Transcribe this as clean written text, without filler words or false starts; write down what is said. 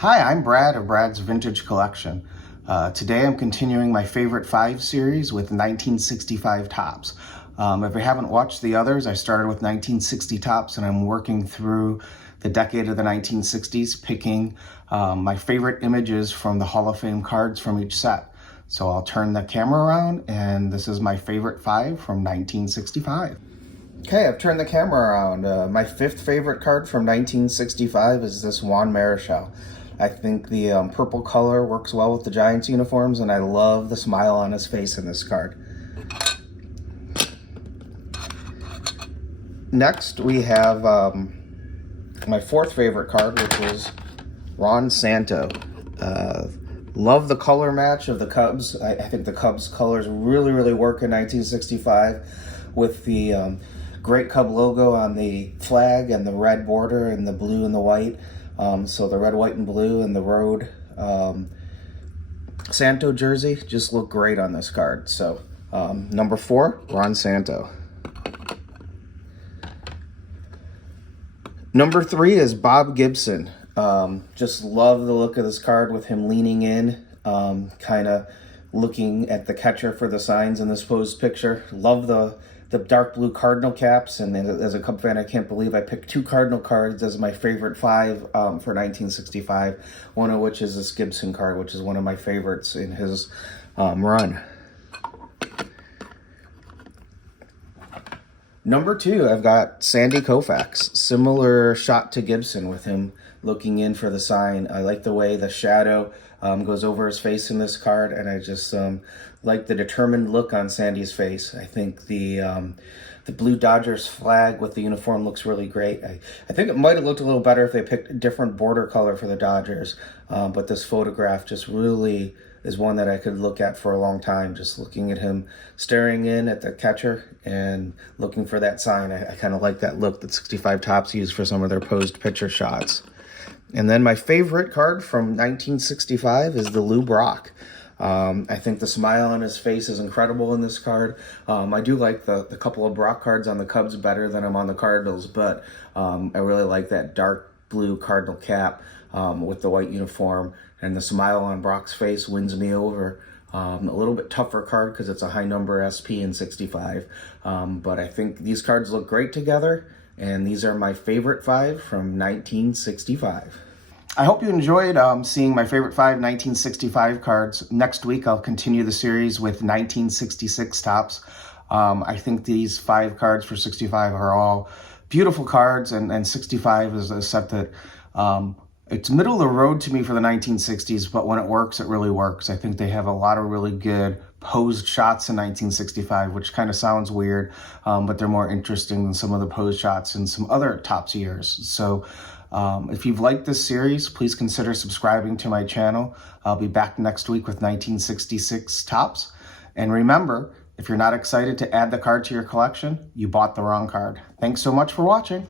Hi, I'm Brad of Brad's Vintage Collection. Today I'm continuing my favorite 5 series with 1965 Topps. If you haven't watched the others, I started with 1960 Topps and I'm working through the decade of the 1960s, picking my favorite images from the Hall of Fame cards from each set. So I'll turn the camera around and this is my favorite 5 from 1965. Okay, I've turned the camera around. My 5th favorite card from 1965 is this Juan Marichal. I think the purple color works well with the Giants uniforms, and I love the smile on his face in this card. Next, we have my 4th favorite card, which is Ron Santo. Love the color match of the Cubs. I think the Cubs colors really work in 1965 with the great Cub logo on the flag and the red border and the blue and the white. So the red, white, and blue and the road Santo jersey just look great on this card. So number 4, Ron Santo. Number 3 is Bob Gibson. Just love the look of this card with him leaning in, kind of looking at the catcher for the signs in this posed picture. Love the dark blue Cardinal caps, and as a Cub fan, I can't believe I picked 2 Cardinal cards as my favorite 5 for 1965, one of which is this Gibson card, which is one of my favorites in his run. Number 2, I've got Sandy Koufax. Similar shot to Gibson with him looking in for the sign. I like the way the shadow goes over his face in this card, and I just like the determined look on Sandy's face. I think the blue Dodgers flag with the uniform looks really great. I think it might have looked a little better if they picked a different border color for the Dodgers, but this photograph just really is one that I could look at for a long time, just looking at him staring in at the catcher and looking for that sign. I kind of like that look that 65 Topps used for some of their posed picture shots. And then my favorite card from 1965 is the Lou Brock. I think the smile on his face is incredible in this card. I do like the couple of Brock cards on the Cubs better than I'm on the Cardinals, but I really like that dark blue Cardinal cap with the white uniform, and the smile on Brock's face wins me over. A little bit tougher card because it's a high number SP in 65, but I think these cards look great together, and these are my favorite 5 from 1965. I hope you enjoyed seeing my favorite 5 1965 cards. Next week, I'll continue the series with 1966 Topps. I think these 5 cards for 65 are all beautiful cards, and 65 is a set that it's middle of the road to me for the 1960s, but when it works, it really works. I think they have a lot of really good posed shots in 1965, which kind of sounds weird, but they're more interesting than some of the posed shots in some other Topps years. So if you've liked this series, please consider subscribing to my channel. I'll be back next week with 1966 Topps. And remember, if you're not excited to add the card to your collection, you bought the wrong card. Thanks so much for watching.